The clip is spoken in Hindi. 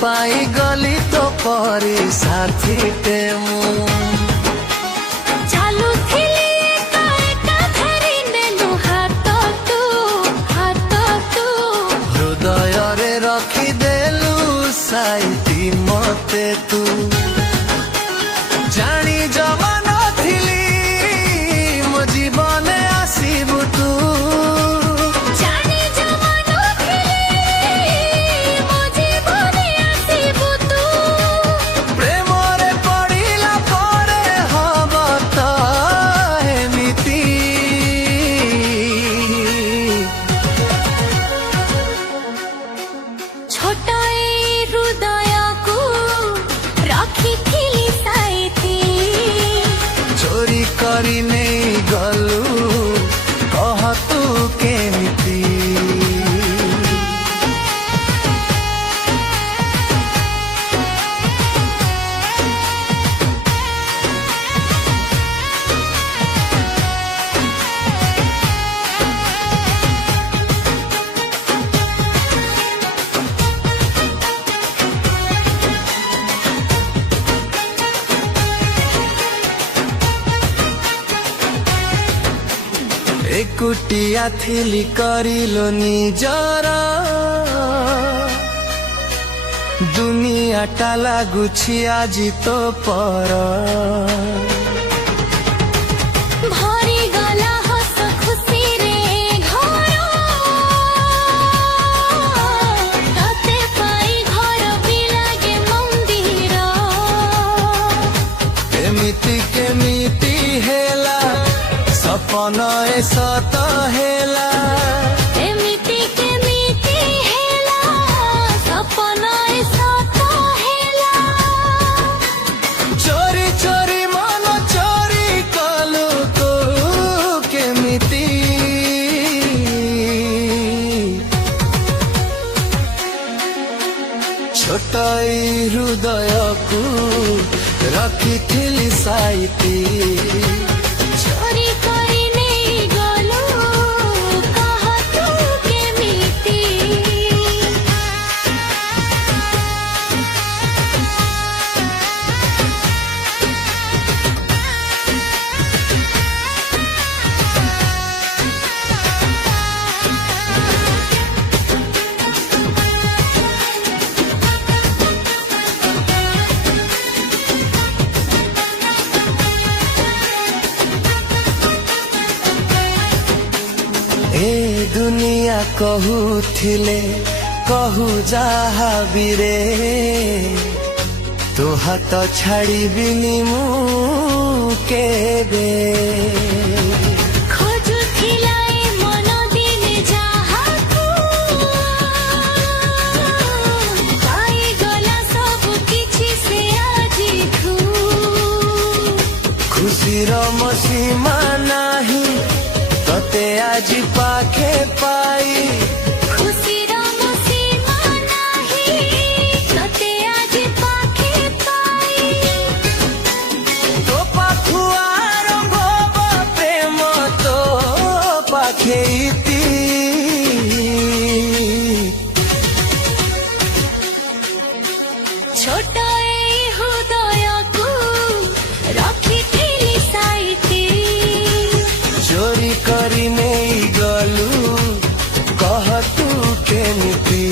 पाई गली तो परी साथी टे मु चालू थिली एका धरी नेलु हाथ तू हृदय रे रखी देलु साइती मते तू जानी जमा नथिली मो जीवन आसीबु तू जानी जमा नथिली मो जीवन आसीबु तू प्रेम रे पड़िला परे हब त एमिति छोटा हृदय को रखिथिली साइती चोरी करी नहीं गलू कह तू केमिति एकुटिया थिली करिलो निजर दुनिया टा लागुछि आजि तो पर भरी गला हस खुशी रे घर तते पाई घर भी लागे मंदिर एमिति केमिति हेला सपन ए सत हेला एमिति केमिति हेला सपन ए सत हेला चोरी चोरी मन चोरी कलु तू केमिति छोटाई हृदय को रखिथिली साइती चोरी करी नहीं गलो कह तू केमिति ए दुनिया कहूथिले कहू जाहा बिरे तो हाथ छाड़िबिनी मु केबे खोजुथिला ए मन दिने जाहाकू पाई गला सब किछि से आजिठू खुशीर मसीमा नाही तते आज पाखे पाई खुशीर मसीमा नाही तते आज पाखे पाई तो पाखुआर भव प्रेम तो पाखे इति छोटा हृदय को रखिथिली साइती चोरी करी नहीं गलू कह तू केमिति